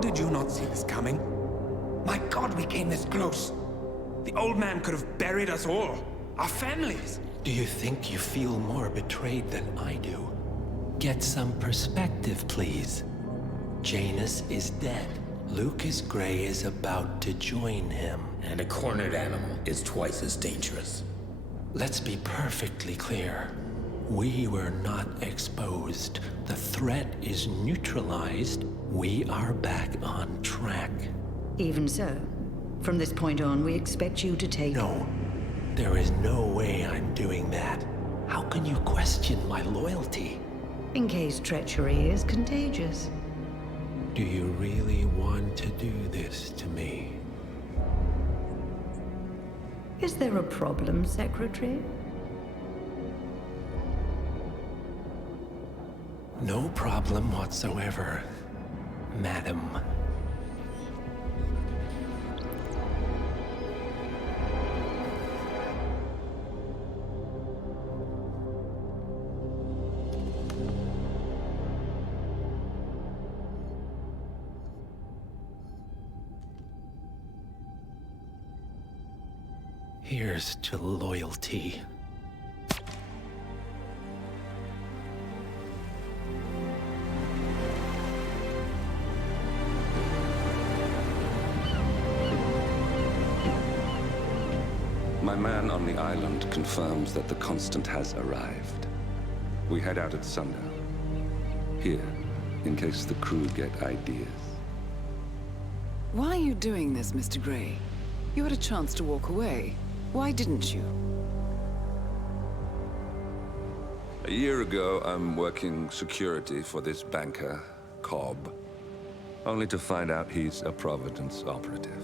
did you not see this coming? My God, we came this close. The old man could have buried us all. Our families. Do you think you feel more betrayed than I do? Get some perspective, please. Janus is dead. Lucas Gray is about to join him. And a cornered animal is twice as dangerous. Let's be perfectly clear. We were not exposed. The threat is neutralized. We are back on track. Even so, from this point on, we expect you to take... No, there is no way I'm doing that. How can you question my loyalty? In case treachery is contagious. Do you really want to do this to me? Is there a problem, Secretary? No problem whatsoever, Madam. Here's to loyalty. My man on the island confirms that the Constant has arrived. We head out at sundown. Here, in case the crew get ideas. Why are you doing this, Mr. Gray? You had a chance to walk away. Why didn't you? A year ago, I'm working security for this banker, Cobb, only to find out he's a Providence operative.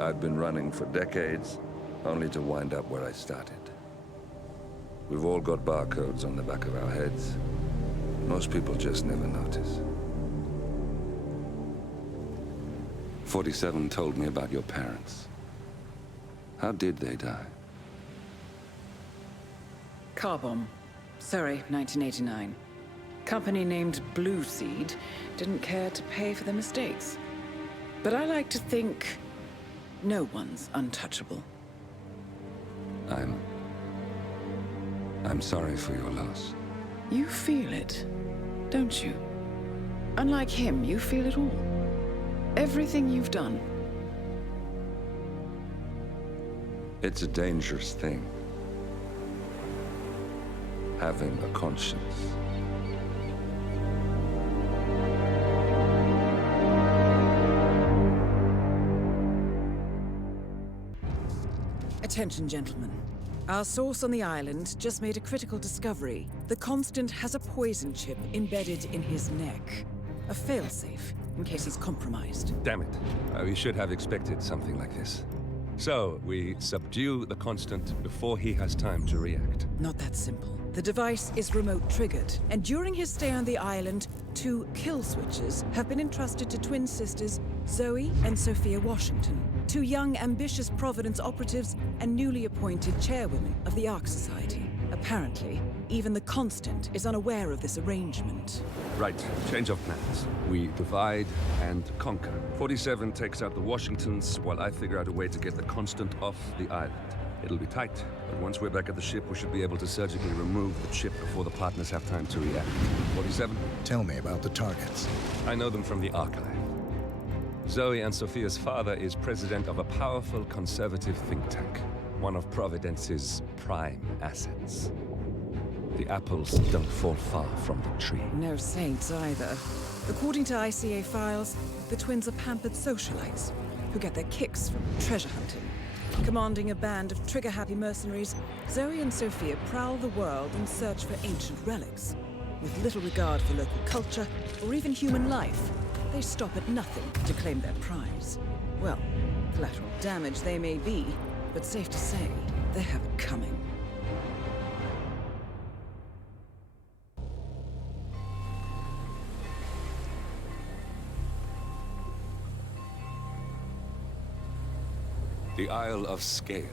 I'd been running for decades, only to wind up where I started. We've all got barcodes on the back of our heads. Most people just never notice. 47 told me about your parents. How did they die? Car bomb. Surrey, 1989. Company named Blue Seed didn't care to pay for their mistakes. But I like to think no one's untouchable. I'm sorry for your loss. You feel it, don't you? Unlike him, you feel it all. Everything you've done. It's a dangerous thing. Having a conscience. Attention, gentlemen. Our source on the island just made a critical discovery. The Constant has a poison chip embedded in his neck. A failsafe, in case he's compromised. Damn it. We should have expected something like this. So, we subdue the Constant before he has time to react. Not that simple. The device is remote-triggered, and during his stay on the island, 2 kill switches have been entrusted to twin sisters Zoe and Sophia Washington, 2 young, ambitious Providence operatives and newly appointed chairwomen of the Ark Society. Apparently, even the Constant is unaware of this arrangement. Right, change of plans. We divide and conquer. 47 takes out the Washingtons, while I figure out a way to get the Constant off the island. It'll be tight, but once we're back at the ship, we should be able to surgically remove the chip before the partners have time to react. 47? Tell me about the targets. I know them from the archive. Zoe and Sophia's father is president of a powerful conservative think tank, one of Providence's prime assets. The apples don't fall far from the tree. No saints either. According to ICA files, the twins are pampered socialites who get their kicks from treasure hunting. Commanding a band of trigger-happy mercenaries, Zoe and Sophia prowl the world in search for ancient relics. With little regard for local culture or even human life, they stop at nothing to claim their prize. Well, collateral damage they may be, but safe to say, they have it coming. The Isle of Sgail,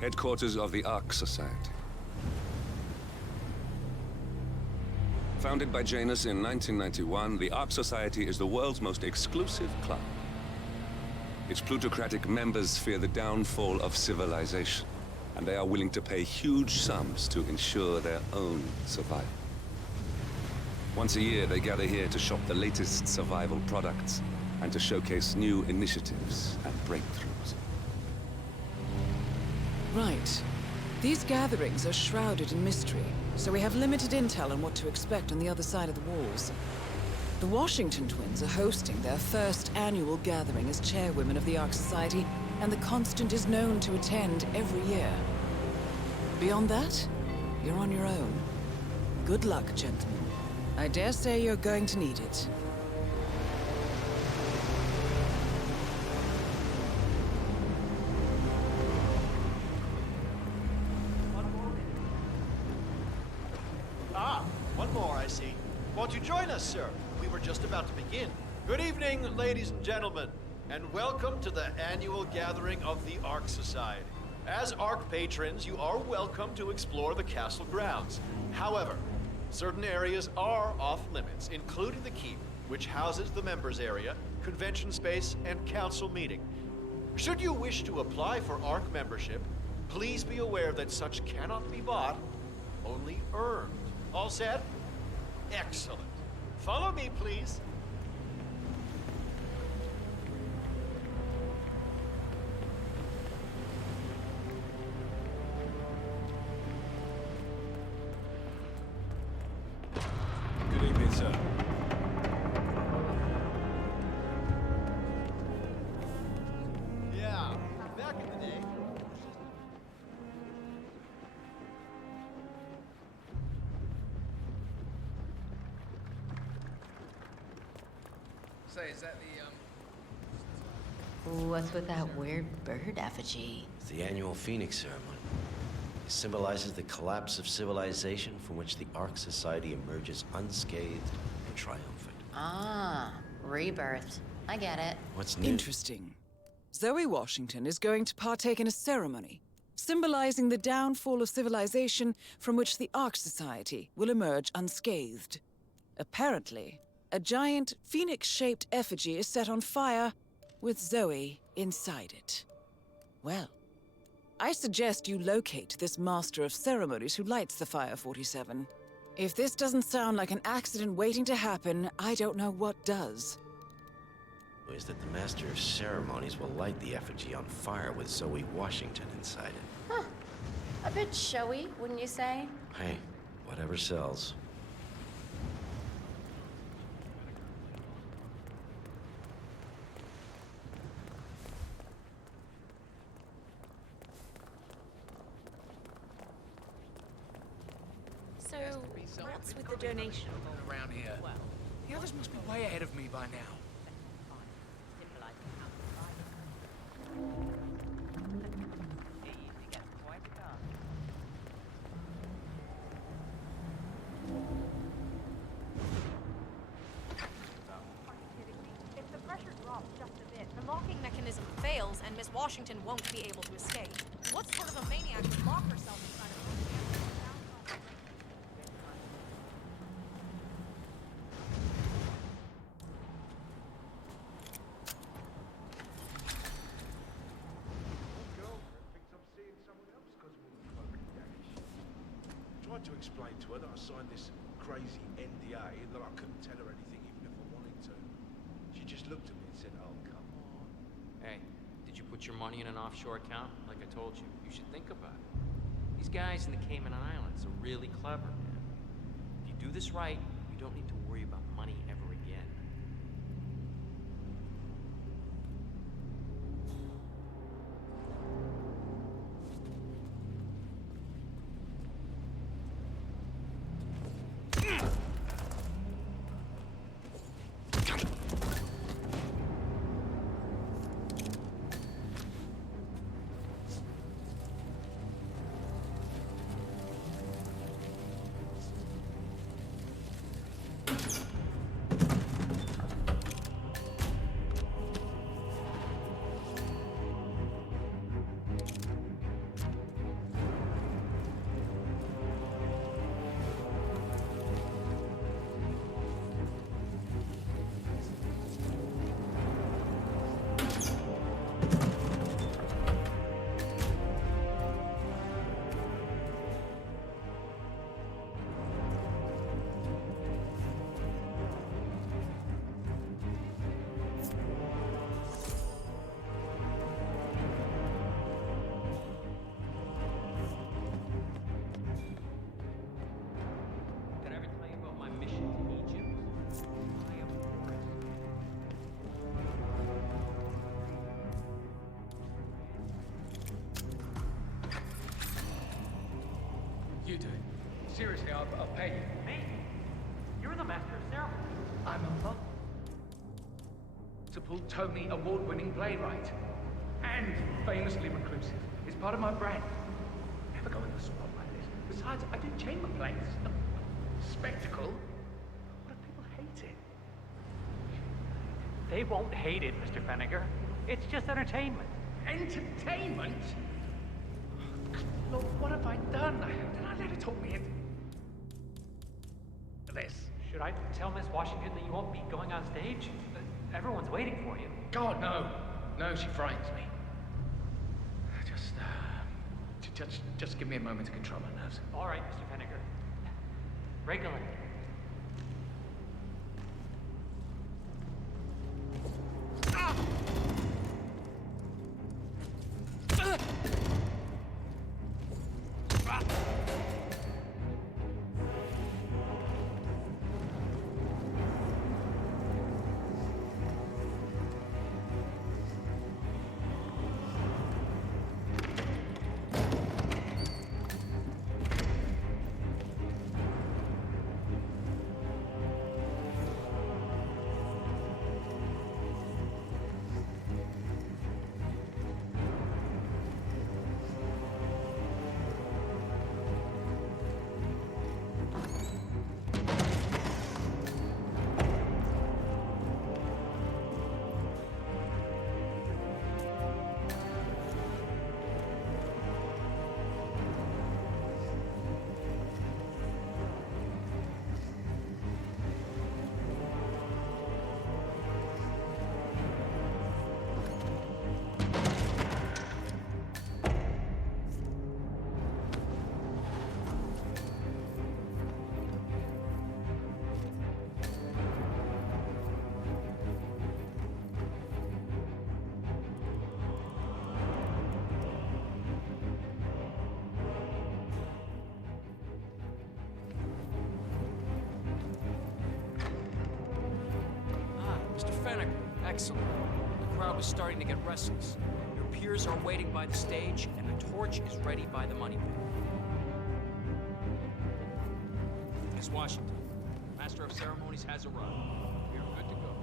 headquarters of the Ark Society. Founded by Janus in 1991, the Ark Society is the world's most exclusive club. Its plutocratic members fear the downfall of civilization, and they are willing to pay huge sums to ensure their own survival. Once a year, they gather here to shop the latest survival products and to showcase new initiatives and breakthroughs. Right. These gatherings are shrouded in mystery, so we have limited intel on what to expect on the other side of the walls. The Washington twins are hosting their first annual gathering as chairwomen of the Ark Society, and the Constant is known to attend every year. Beyond that, you're on your own. Good luck, gentlemen. I dare say you're going to need it. One more, I see. Won't you join us, sir? We were just about to begin. Good evening, ladies and gentlemen, and welcome to the annual gathering of the Ark Society. As Ark patrons, you are welcome to explore the castle grounds. However, certain areas are off limits, including the keep, which houses the members area, convention space, and council meeting. Should you wish to apply for Ark membership, please be aware that such cannot be bought, only earned. All set? Excellent. Follow me, please. Good evening, sir. Yeah, back in the day. Say, is that the, What's with that weird bird effigy? It's the annual Phoenix ceremony. It symbolizes the collapse of civilization from which the Ark Society emerges unscathed and triumphant. Ah, rebirth. I get it. What's new? Interesting. Zoe Washington is going to partake in a ceremony, symbolizing the downfall of civilization from which the Ark Society will emerge unscathed. Apparently, a giant phoenix-shaped effigy is set on fire, with Zoe inside it. Well, I suggest you locate this master of ceremonies who lights the fire, 47. If this doesn't sound like an accident waiting to happen, I don't know what does. Is that the master of ceremonies will light the effigy on fire with Zoe Washington inside it. Huh. A bit showy, wouldn't you say? Hey, whatever sells. So, what's with the donation around here? Well, the others must be way ahead of me by now. If the pressure drops just a bit, the locking mechanism fails and Miss Washington won't be able to escape. What sort of a maniac would lock herself inside a room? Tried to explain to her that I signed this crazy NDA and that I couldn't tell her anything even if I wanted to. She just looked at me and said, "Oh, come on." Hey, did you put your money in an offshore account? Like I told you, you should think about it. These guys in the Cayman Islands are really clever, man. If you do this right, you don't need to worry about money ever again. Hey. Me? You're the master of ceremonies. I'm a multiple Tony award-winning playwright. And famously reclusive. It's part of my brand. Never go in the spot like this. Besides, I do chamber plays. Spectacle. What if people hate it? They won't hate it, Mr. Fenniger. It's just entertainment. Entertainment? Look, what have I done? Did I let her talk me into this? Should I tell Miss Washington that you won't be going on stage? Everyone's waiting for you. God, no. No, she frightens me. Just give me a moment to control my nerves. All right, Mr. Fenniger. Regulate. Mr. Fenniger, excellent. The crowd was starting to get restless. Your peers are waiting by the stage, and the torch is ready by the money pit. Miss Washington, Master of Ceremonies has arrived. We are good to go.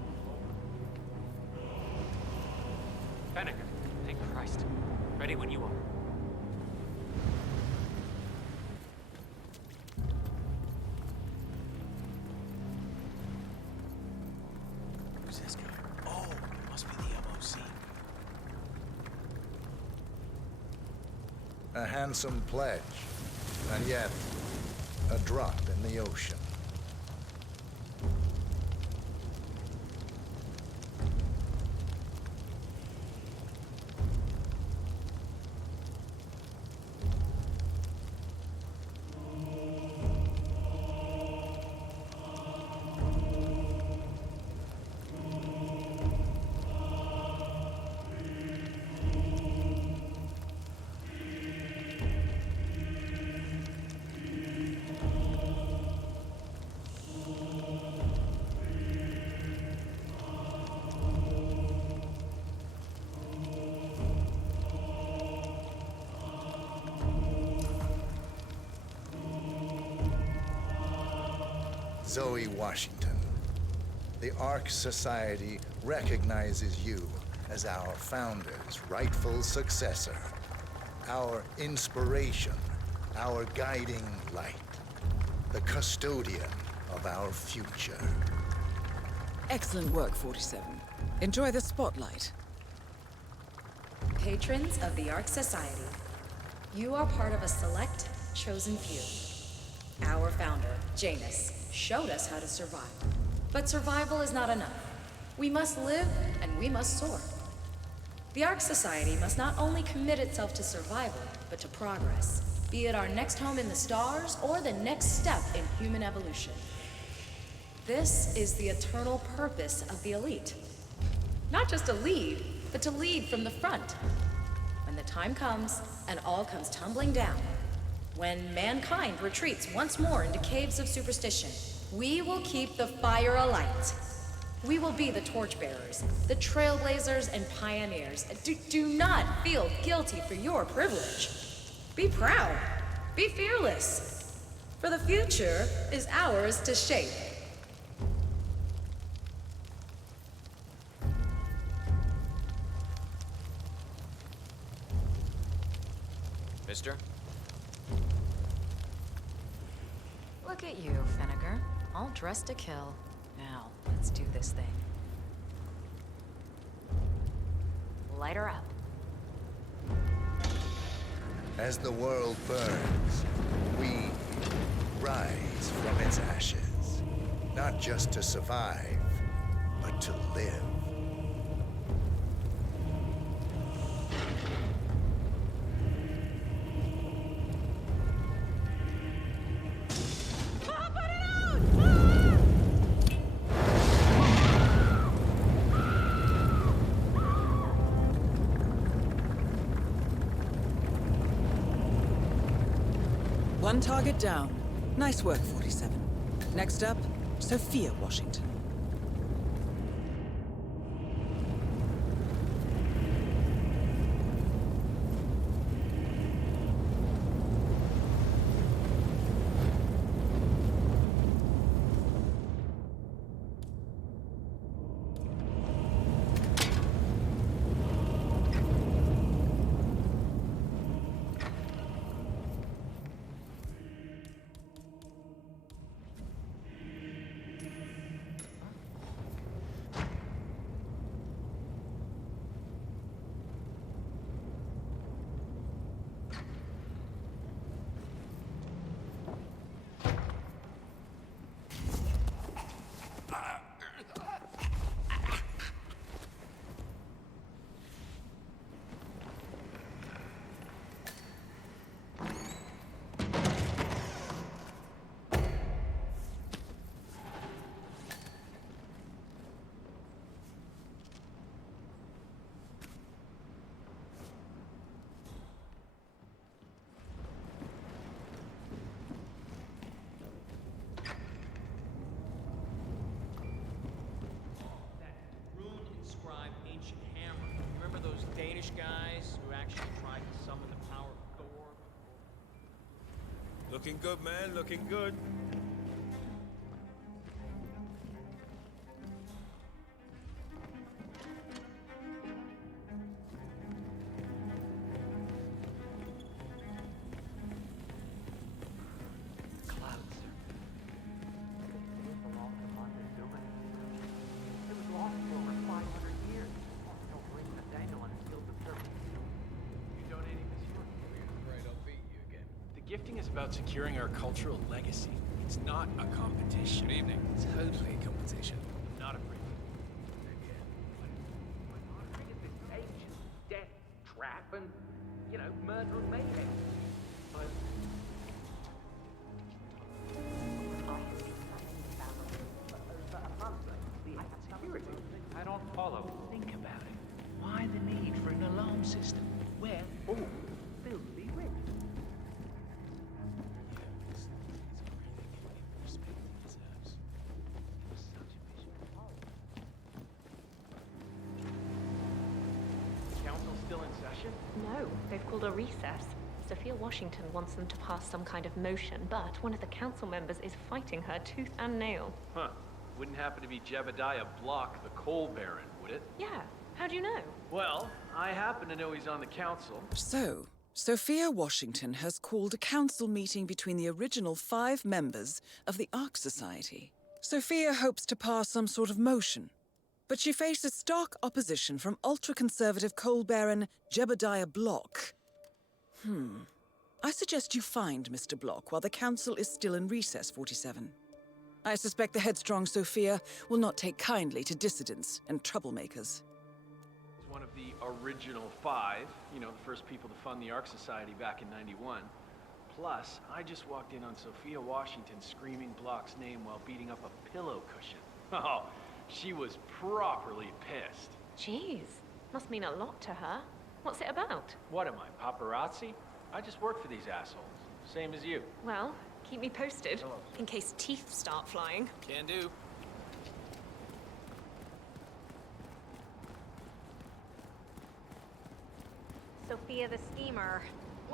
Fenniger, thank Christ. Ready when you are. Who's this guy? Oh, it must be the MOC. A handsome pledge, and yet a drop in the ocean. Zoe Washington, the Ark Society recognizes you as our founder's rightful successor, our inspiration, our guiding light, the custodian of our future. Excellent work, 47. Enjoy the spotlight. Patrons of the Ark Society, you are part of a select, chosen few. Our founder, Janus, showed us how to survive. But survival is not enough. We must live and we must soar. The Ark Society must not only commit itself to survival, but to progress, be it our next home in the stars or the next step in human evolution. This is the eternal purpose of the elite. Not just to lead, but to lead from the front. When the time comes and all comes tumbling down, when mankind retreats once more into caves of superstition, we will keep the fire alight. We will be the torchbearers, the trailblazers and pioneers. Do not feel guilty for your privilege. Be proud. Be fearless. For the future is ours to shape. Mister? Look at you, Finnegar. All dressed to kill. Now, let's do this thing. Light her up. As the world burns, we rise from its ashes. Not just to survive, but to live. One target down. Nice work, 47. Next up, Sophia Washington. Danish guys who actually tried to summon the power of Thor. Looking good, man, looking good. Gifting is about securing our cultural legacy. It's not a competition. Good evening. It's totally a competition. Not a brief. Death trap and, you know, murder and mayhem. But security. I don't follow. Think about it. Why the need for an alarm system? We're all filthy rich. No, they've called a recess. Sophia Washington wants them to pass some kind of motion, but one of the council members is fighting her tooth and nail. Huh. Wouldn't happen to be Jebediah Block, the coal baron, would it? Yeah. How do you know? Well, I happen to know he's on the council. So, Sophia Washington has called a council meeting between the original 5 members of the Ark Society. Sophia hopes to pass some sort of motion, but she faces stark opposition from ultra-conservative coal baron Jebediah Block. I suggest you find Mr. Block while the council is still in recess, 47. I suspect the headstrong Sophia will not take kindly to dissidents and troublemakers. He's one of the original 5, you know, the first people to fund the Ark Society back in '91. Plus, I just walked in on Sophia Washington screaming Block's name while beating up a pillow cushion. Oh, she was properly pissed. Jeez, must mean a lot to her. What's it about? What am I, paparazzi? I just work for these assholes. Same as you. Well, keep me posted, in case teeth start flying. Can do. Sophia the Schemer.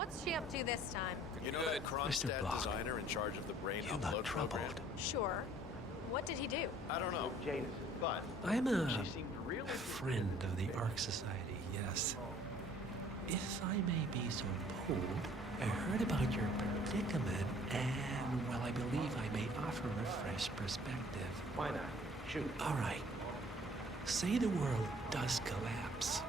What's she up to this time? You know that Kronstadt designer in charge of the brain upload program? Sure. What did he do? I don't know, but I'm a she seemed really friend of the Ark Society, yes. If I may be so bold, I heard about your predicament, and, well, I believe I may offer a fresh perspective. Why not? Shoot. All right. Say the world does collapse.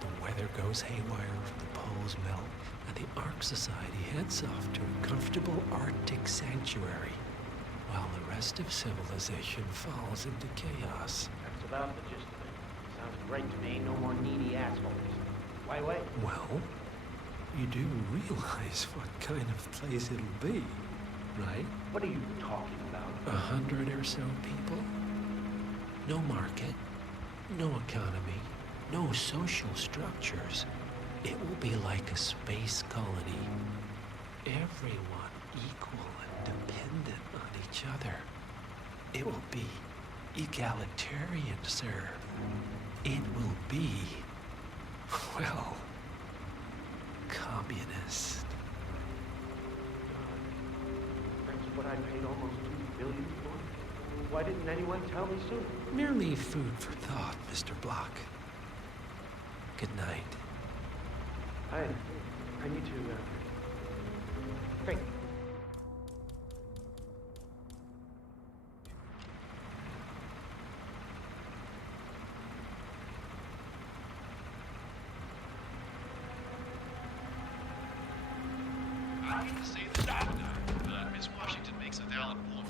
The weather goes haywire, the poles melt, and the Ark Society heads off to a comfortable Arctic sanctuary, while the rest of civilization falls into chaos. That's about the gist of it. Sounds great to me. No more needy assholes. Why wait? Well, you do realize what kind of place it'll be, right? What are you talking about? 100 or so people. No market, no economy, no social structures. It will be like a space colony. Everyone equal and dependent on each other. It will be egalitarian, sir. It will be, well, communist. That's what I paid almost $2 billion for. Why didn't anyone tell me sooner? Merely food for thought, Mr. Block. Good night. I need to, think. I need to save the doctor. Miss Washington makes a valid point.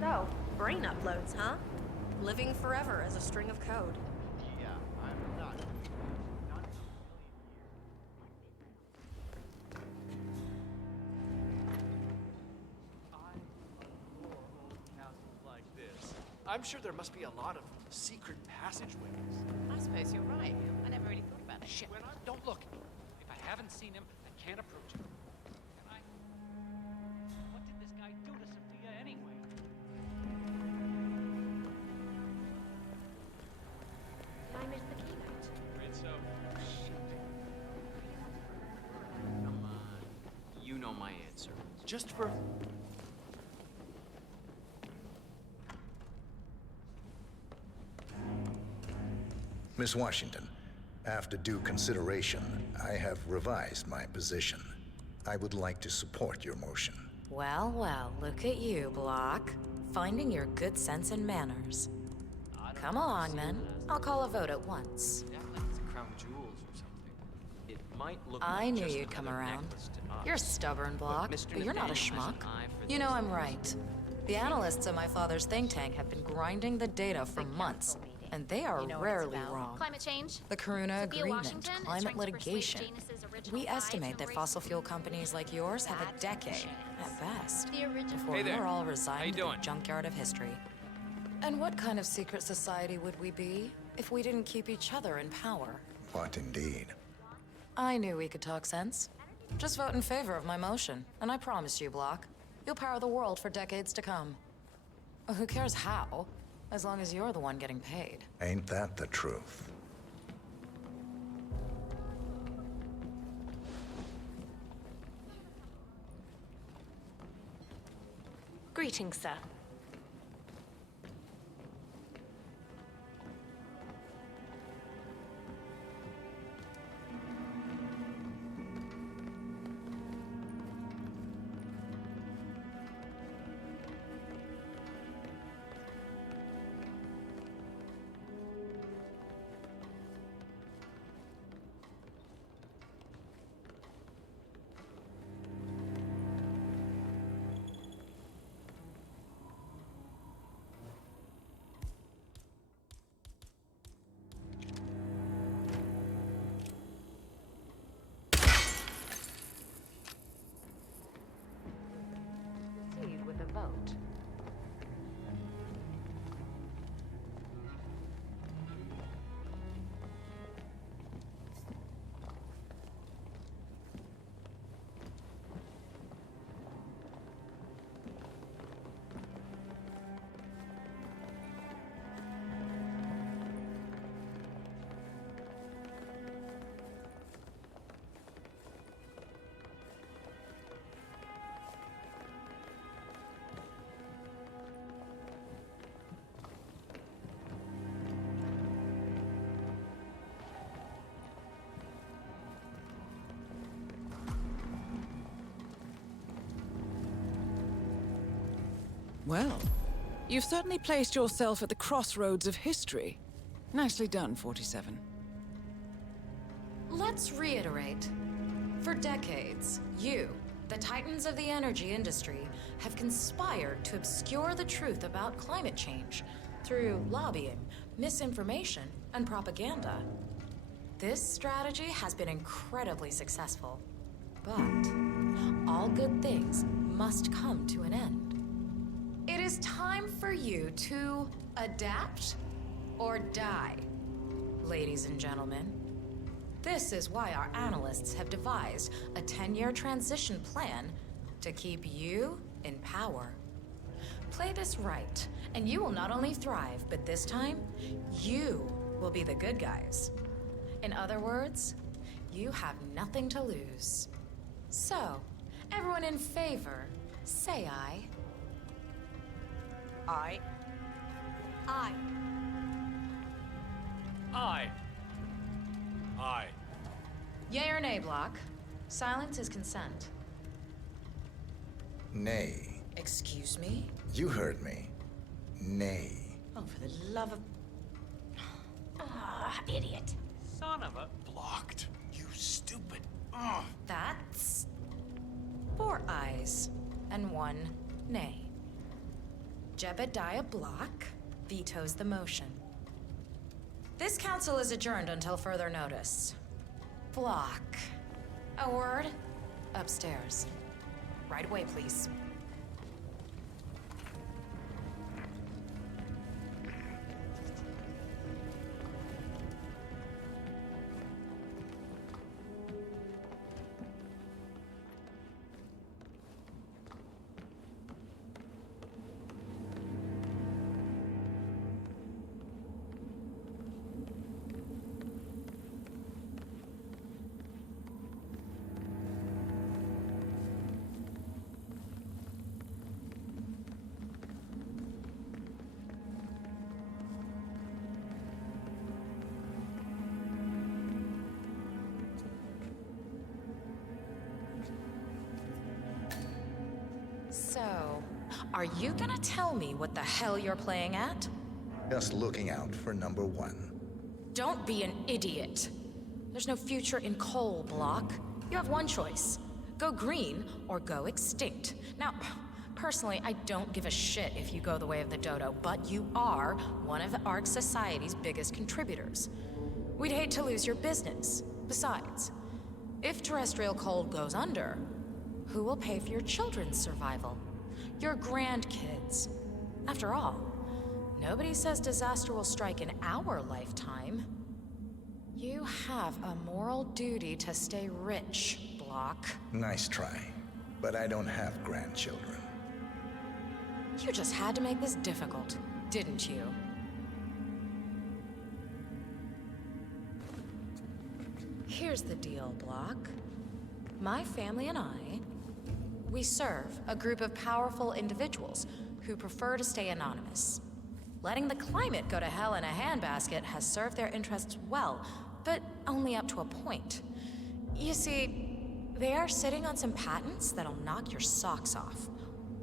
So, brain uploads, huh? Living forever as a string of code. Yeah, I'm not. Like this. I'm sure there must be a lot of secret passageways. I suppose you're right. I never really thought about it. Shit. Don't look. If I haven't seen him, I can't approach him. Can I? What did this guy do to Sophia anyway? I missed the keynote. Read so. Come on. You know my answer. Just for... Miss Washington, after due consideration, I have revised my position. I would like to support your motion. Well, well, look at you, Block. Finding your good sense and manners. Come along, then. I'll call a vote at once. Crown jewels or something. It might look I like knew just you'd come another around. necklace to us. You're stubborn, Block, Mr. but you're not a Nathaniel has schmuck. an eye for You know this. I'm right. The analysts at my father's think tank have been grinding the data for months, and they are rarely wrong. Climate change. The Karuna Sophia Agreement, Washington is climate trying to persuade litigation. Janus's original We estimate that five fossil fuel companies like yours have a decade, at best, The original. before Hey there. we're all How resigned you to the doing? junkyard of history. And what kind of secret society would we be if we didn't keep each other in power? What indeed? I knew we could talk sense. Just vote in favor of my motion, and I promise you, Block, you'll power the world for decades to come. Who cares how, as long as you're the one getting paid. Ain't that the truth? Greetings, sir. With a vote. Well, you've certainly placed yourself at the crossroads of history. Nicely done, 47. Let's reiterate. For decades, you, the titans of the energy industry, have conspired to obscure the truth about climate change through lobbying, misinformation, and propaganda. This strategy has been incredibly successful. But all good things must come to an end. It is time for you to adapt or die, ladies and gentlemen. This is why our analysts have devised a 10-year transition plan to keep you in power. Play this right, and you will not only thrive, but this time, you will be the good guys. In other words, you have nothing to lose. So, everyone in favor, say aye. Aye. Aye. Aye. Aye. Yea or nay, Block? Silence is consent. Nay. Excuse me? You heard me. Nay. Oh, for the love of... Ah, idiot. Son of a... Blocked. You stupid. That's... 4 ayes and 1 nay. Jebediah Block vetoes the motion. This council is adjourned until further notice. Block. A word? Upstairs. Right away, please. So, are you gonna tell me what the hell you're playing at? Just looking out for number 1. Don't be an idiot. There's no future in coal, Block. You have one choice. Go green or go extinct. Now, personally, I don't give a shit if you go the way of the dodo, but you are one of the Ark Society's biggest contributors. We'd hate to lose your business. Besides, if terrestrial coal goes under, who will pay for your children's survival? Your grandkids. After all, nobody says disaster will strike in our lifetime. You have a moral duty to stay rich, Block. Nice try. But I don't have grandchildren. You just had to make this difficult, didn't you? Here's the deal, Block. My family and I, We serve a group of powerful individuals who prefer to stay anonymous. Letting the climate go to hell in a handbasket has served their interests well, but only up to a point. You see, they are sitting on some patents that'll knock your socks off.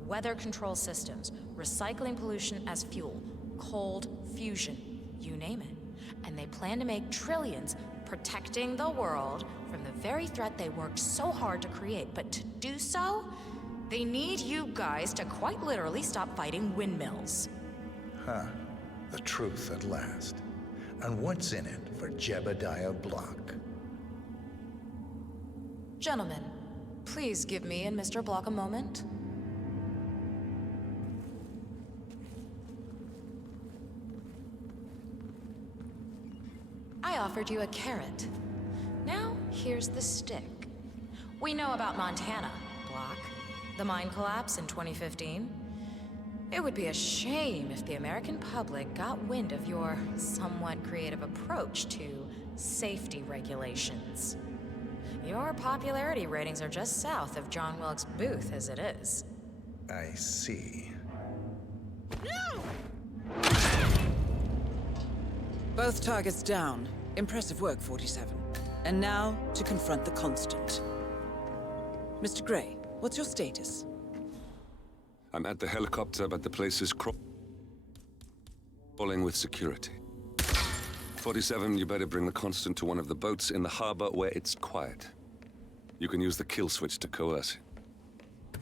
Weather control systems, recycling pollution as fuel, cold fusion, you name it. And they plan to make trillions protecting the world from the very threat they worked so hard to create. But to do so, they need you guys to quite literally stop fighting windmills. Huh. The truth at last. And what's in it for Jebediah Block? Gentlemen, please give me and Mr. Block a moment. I offered you a carrot. Now, here's the stick. We know about Montana, Block. The mine collapse in 2015. It would be a shame if the American public got wind of your somewhat creative approach to safety regulations. Your popularity ratings are just south of John Wilkes Booth as it is. I see. Both targets down. Impressive work, 47. And now, to confront the Constant. Mr. Gray, what's your status? I'm at the helicopter, but the place is crawling with security. 47, you better bring the Constant to one of the boats in the harbor where it's quiet. You can use the kill switch to coerce it.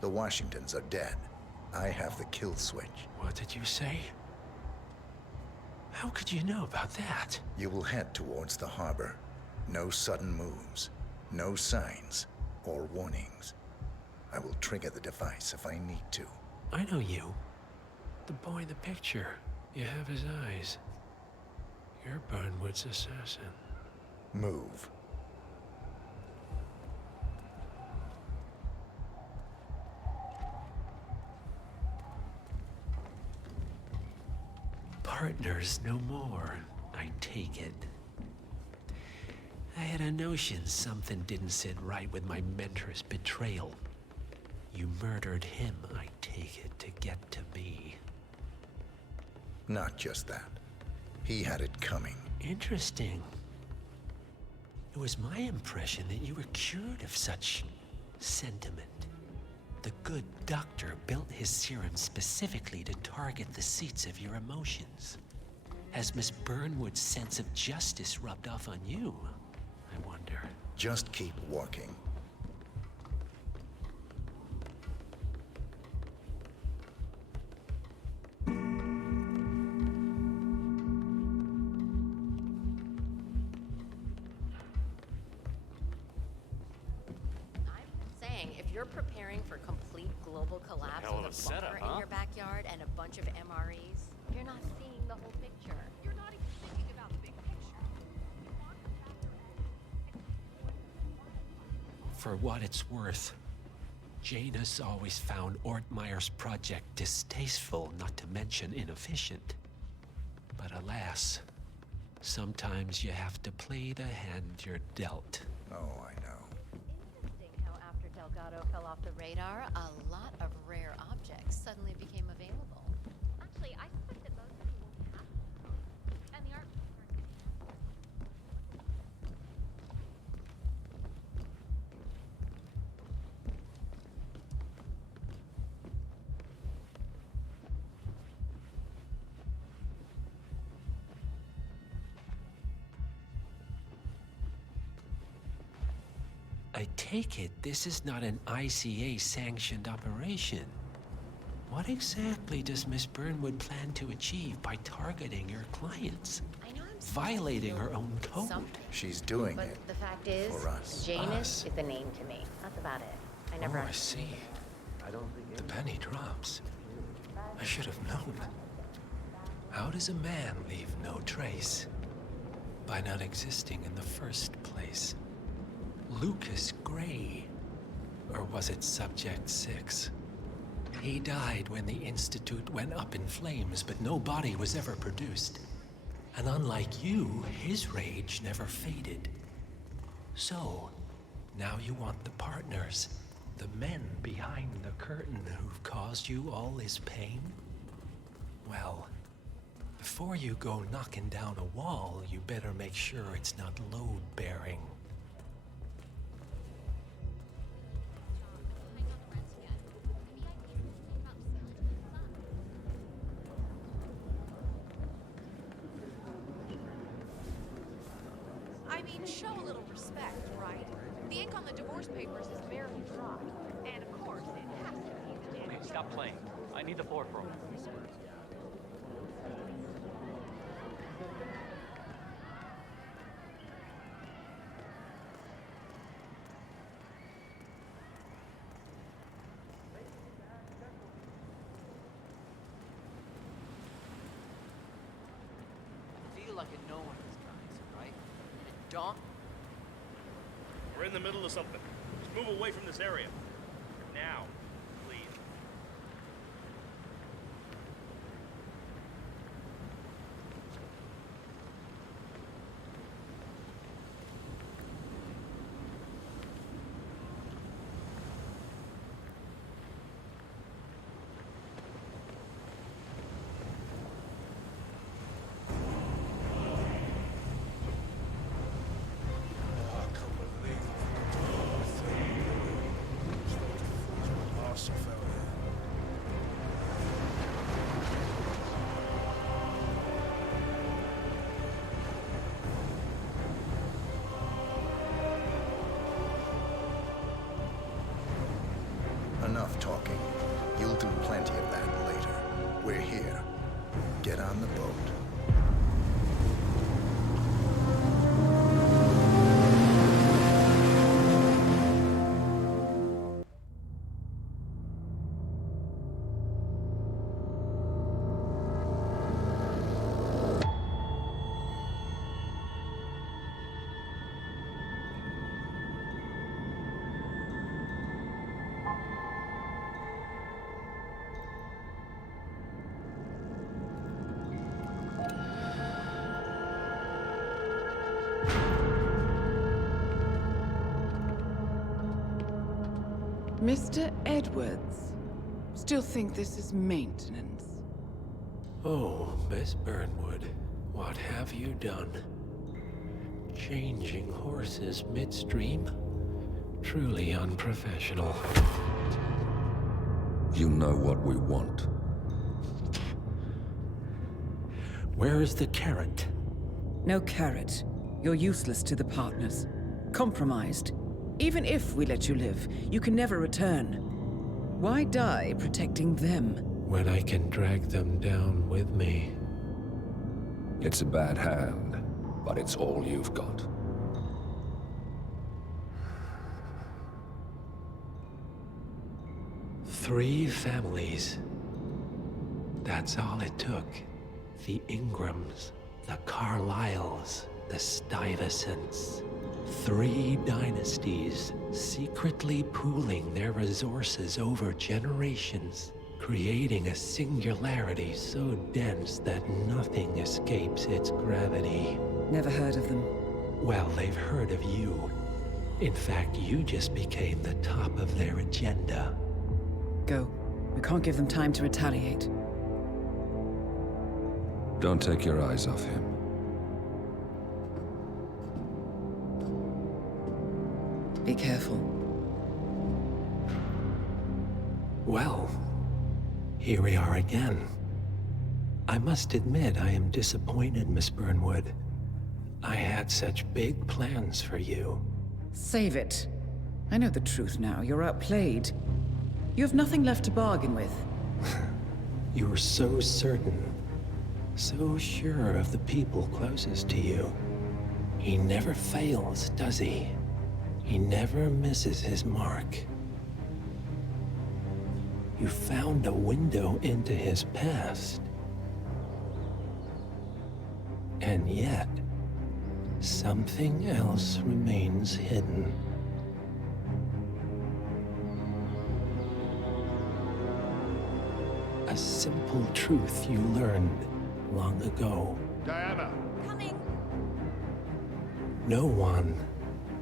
The Washingtons are dead. I have the kill switch. What did you say? How could you know about that? You will head towards the harbor. No sudden moves, no signs or warnings. I will trigger the device if I need to. I know you. The boy in the picture. You have his eyes. You're Burnwood's assassin. Move. Partners no more, I take it. I had a notion something didn't sit right with my mentor's betrayal. You murdered him, I take it, to get to me. Not just that. He had it coming. Interesting. It was my impression that you were cured of such sentiment. The good doctor built his serum specifically to target the seats of your emotions. Has Miss Burnwood's sense of justice rubbed off on you, I wonder? Just keep walking. If you're preparing for complete global collapse Hell of with a a bunker setup, in huh? your backyard and a bunch of MREs, you're not seeing the whole picture. You're not even thinking about the big picture. For what it's worth, Janus always found Ortmeyer's project distasteful, not to mention inefficient. But alas, sometimes you have to play the hand you're dealt. Oh, I know. Interesting how after Delgado fell off the radar, a lot of rare objects suddenly became available. Actually, I suspect that most people have them. And the art. I take it this is not an ICA-sanctioned operation. What exactly does Miss Burnwood plan to achieve by targeting your clients? I know I'm Violating her own code. She's doing But it the fact is, for us. Janus is the name to me. That's about it. I never. Oh, I see. The penny drops. I should have known. How does a man leave no trace? By not existing in the first place. Lucas Gray. Or was it Subject 6? He died when the Institute went up in flames, but no body was ever produced. And unlike you, his rage never faded. So, now you want the partners, the men behind the curtain who've caused you all this pain? Well, before you go knocking down a wall, you better make sure it's not load-bearing. I mean, show a little respect, right? The ink on the divorce papers is barely dry. And of course, it has to be the damn... Hey, stop playing. I need the floor program. I feel like I know one of these guys, right? And a dog. We're in the middle of something. Just move away from this area. Now, please. Enough talking. You'll do plenty of that later. We're here. Get on the boat. Mr. Edwards, still think this is maintenance? Oh, Miss Burnwood, what have you done? Changing horses midstream? Truly unprofessional. You know what we want. Where is the carrot? No carrot. You're useless to the partners. Compromised. Even if we let you live, you can never return. Why die protecting them? When I can drag them down with me. It's a bad hand, but it's all you've got. Three families. That's all it took. The Ingrams, the Carlyles, the Stuyvesants. 3 dynasties, secretly pooling their resources over generations, creating a singularity so dense that nothing escapes its gravity. Never heard of them. Well, they've heard of you. In fact, you just became the top of their agenda. Go. We can't give them time to retaliate. Don't take your eyes off him. Be careful. Well, here we are again. I must admit I am disappointed, Miss Burnwood. I had such big plans for you. Save it. I know the truth now. You're outplayed. You have nothing left to bargain with. You were so certain. So sure of the people closest to you. He never fails, does he? He never misses his mark. You found a window into his past. And yet, something else remains hidden. a simple truth you learned long ago. Diana! Coming! No one,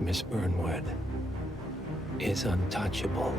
Miss Burnwood, is untouchable.